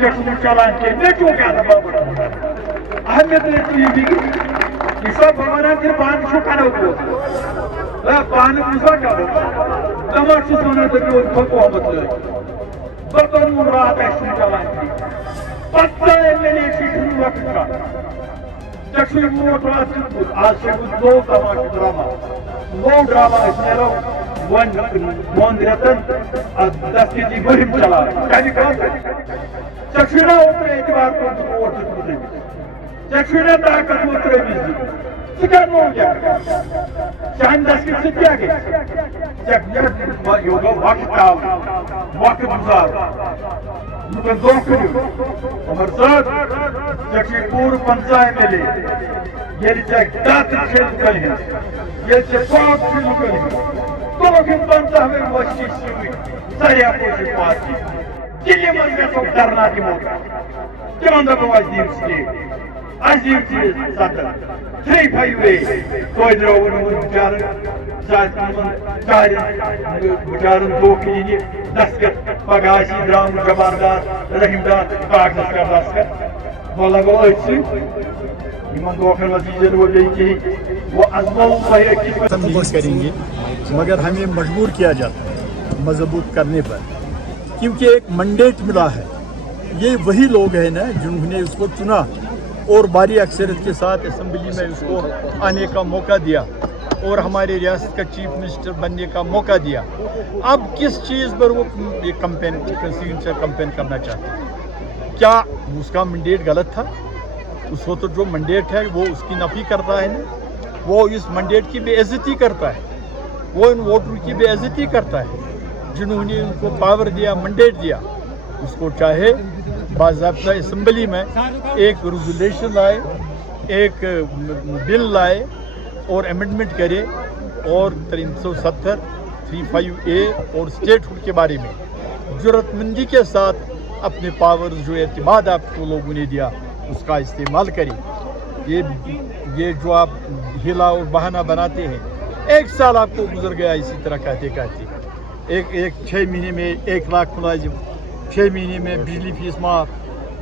چلان کے میں کیوں کیا اہمیت نہیں یہ سب ونان کہ پان کرو پان کرو تمام ونان حکومت لگ بہت رات چلان کی پتہ ایم ایل اے وقت کا ووٹ رات آج نو تماشہ ڈرامہ نو ڈرامہ نیرو ون رتن 10 کے مہم چلان ٹھیک اعتبار کور ووٹ دے طاقت وہ ترمیز سہ نو کیا چاہن 10 کیا گئی گو وقت آو وقت گزار لکن دو کرو عمر صاحب پور 50 ایم ایل اے دت لکن ہند پاک لکن ہند 50 وشی سارے اپوزٹ پارٹی دلی من گھو دھرنا دمو تمن دپو دِیو سٹیٹ دِیو چیز 35A توتہِ درٛاوُن بِچارن دھوکہٕ یِنہِ دستخط پگاہ آسہِ درٛامُت جماندار رحیم دار کاغذس کر دستخط وۄنۍ لگو أتھۍ سۭتۍ یِمن دھوکن نتیجے نہٕ بیٚیہِ کِہیٖنۍ وہ ازماوُن تۄہہِ أکِس کریں گے مگر ہمیں مجبور کیا جاتا ہے مضبوط کرنے پر کیونکہ ایک منڈیٹ ملا ہے. یہ وہی لوگ ہیں نا جنہوں نے اس کو چنا اور بھاری اکثریت کے ساتھ اسمبلی میں اس کو آنے کا موقع دیا اور ہمارے ریاست کا چیف منسٹر بننے کا موقع دیا. اب کس چیز پر وہ کمپین سگنیچر کمپین کرنا چاہتے ہیں؟ کیا اس کا منڈیٹ غلط تھا؟ اس وقت جو منڈیٹ ہے وہ اس کی نفی کرتا ہے نا، وہ اس منڈیٹ کی بے عزتی کرتا ہے، وہ ان ووٹر کی بے عزتی کرتا ہے جنہوں نے ان کو پاور دیا، منڈیٹ دیا. اس کو چاہے باضابطہ اسمبلی میں ایک ریزولیشن لائے، ایک بل لائے اور امینڈمنٹ کرے اور 370 35A اور اسٹیٹ ہوڈ کے بارے میں جرات مندی کے ساتھ اپنے پاور جو اعتماد آپ کو لوگوں نے دیا اس کا استعمال کرے. یہ جو آپ ہیلا اور بہانہ بناتے ہیں، 1 سال آپ کو گزر گیا اسی طرح کہتے کہتے، ایک 6 مہینے میں 1 لاکھ ملازم، 6 مہینے میں بجلی فیس معاف،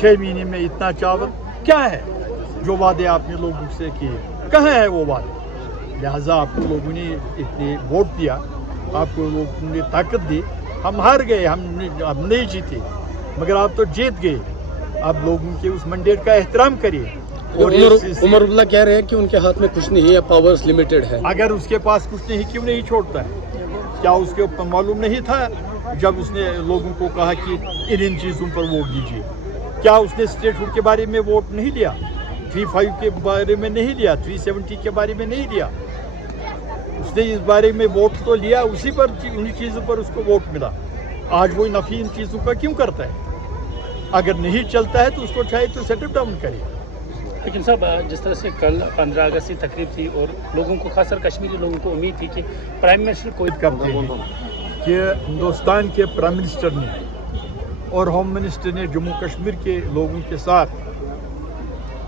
6 مہینے میں اتنا چاول. کیا ہے جو وعدے آپ نے لوگوں سے کیے؟ کہاں ہے وہ وعدے؟ لہٰذا آپ کو لوگوں نے اتنے ووٹ دیا، آپ کو لوگوں نے طاقت دی. ہم ہار گئے، ہم نہیں جیتے، مگر آپ تو جیت گئے. آپ لوگوں کے اس منڈیٹ کا احترام کریے. اور عمر اللہ کہہ رہے ہیں کہ ان کے ہاتھ میں کچھ نہیں ہے، پاورز لمیٹڈ ہے. اگر اس کے پاس کچھ نہیں کیوں نہیں چھوڑتا ہے؟ کیا اس کے اوپر معلوم نہیں تھا جب اس نے لوگوں کو کہا کہ ان چیزوں پر ووٹ دیجیے؟ کیا اس نے اسٹیٹ ہوڈ کے بارے میں ووٹ نہیں لیا؟ 35 کے بارے میں نہیں لیا؟ 370 کے بارے میں نہیں لیا؟ اس نے اس بارے میں ووٹ تو لیا، اسی پر ان چیزوں پر اس کو ووٹ ملا. آج وہ نفی ان چیزوں کا کیوں کرتا ہے؟ اگر نہیں چلتا ہے تو اس کو چاہے تو سیٹ اپ ڈاؤن کرے. لیکن صاحب جس طرح سے کل 15 اگست کی تقریب تھی اور لوگوں کو، خاص کر کشمیری لوگوں کو امید تھی کہ پرائم منسٹر کو کرتے ہیں کہ ہندوستان کے پرائم منسٹر نے اور ہوم منسٹر نے جموں کشمیر کے لوگوں کے ساتھ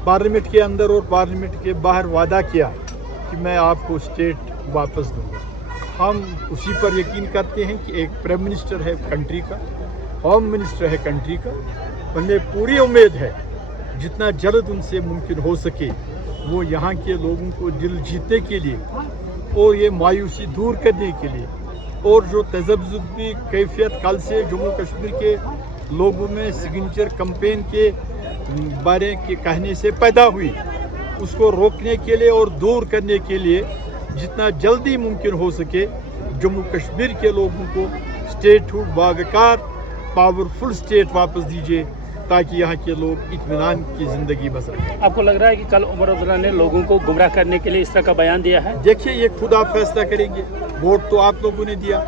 پارلیمنٹ کے اندر اور پارلیمنٹ کے باہر وعدہ کیا کہ میں آپ کو اسٹیٹ واپس دوں گا. ہم اسی پر یقین کرتے ہیں کہ ایک پرائم منسٹر ہے کنٹری کا، ہوم منسٹر ہے کنٹری کا. ہمیں پوری امید ہے جتنا جلد ان سے ممکن ہو سکے وہ یہاں کے لوگوں کو دل جیتنے کے لیے اور یہ مایوسی دور کرنے کے لیے اور جو تذبذبی کیفیت کل سے جموں کشمیر کے لوگوں میں سگنیچر کمپین کے بارے کے کہنے سے پیدا ہوئی، اس کو روکنے کے لیے اور دور کرنے کے لیے جتنا جلدی ممکن ہو سکے جموں کشمیر کے لوگوں کو اسٹیٹ ہوڈ باوقار پاورفل اسٹیٹ واپس دیجیے تاکہ یہاں کے لوگ اطمینان کی زندگی بسر کریں. آپ کو لگ رہا ہے کہ کل عمر عبداللہ نے لوگوں کو گمراہ کرنے کے لیے اس طرح کا بیان دیا ہے؟ دیکھیے یہ خود آپ فیصلہ کریں گے. ووٹ تو آپ لوگوں نے دیا،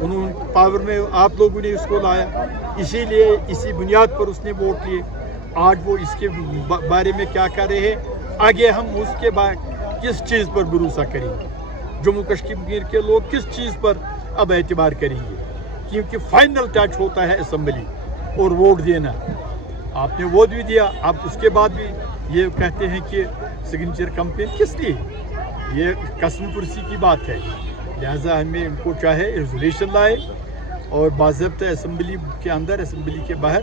انہوں پاور میں آپ لوگوں نے اس کو لایا، اسی لیے اسی بنیاد پر اس نے ووٹ لیے. آج وہ اس کے بارے میں کیا کر رہے ہیں، آگے ہم اس کے بعد کس چیز پر بھروسہ کریں گے؟ جموں کشمیر کے لوگ کس چیز پر اب اعتبار کریں گے؟ کیونکہ فائنل ٹچ ہوتا ہے اسمبلی اور ووٹ دینا. آپ نے ووٹ بھی دیا، آپ اس کے بعد بھی یہ کہتے ہیں کہ سگنیچر کمپین کس لیے؟ یہ قسم پرسی کی بات ہے. لہٰذا ہمیں ان کو چاہے ریزولیشن لائے اور باضابطہ اسمبلی کے اندر، اسمبلی کے باہر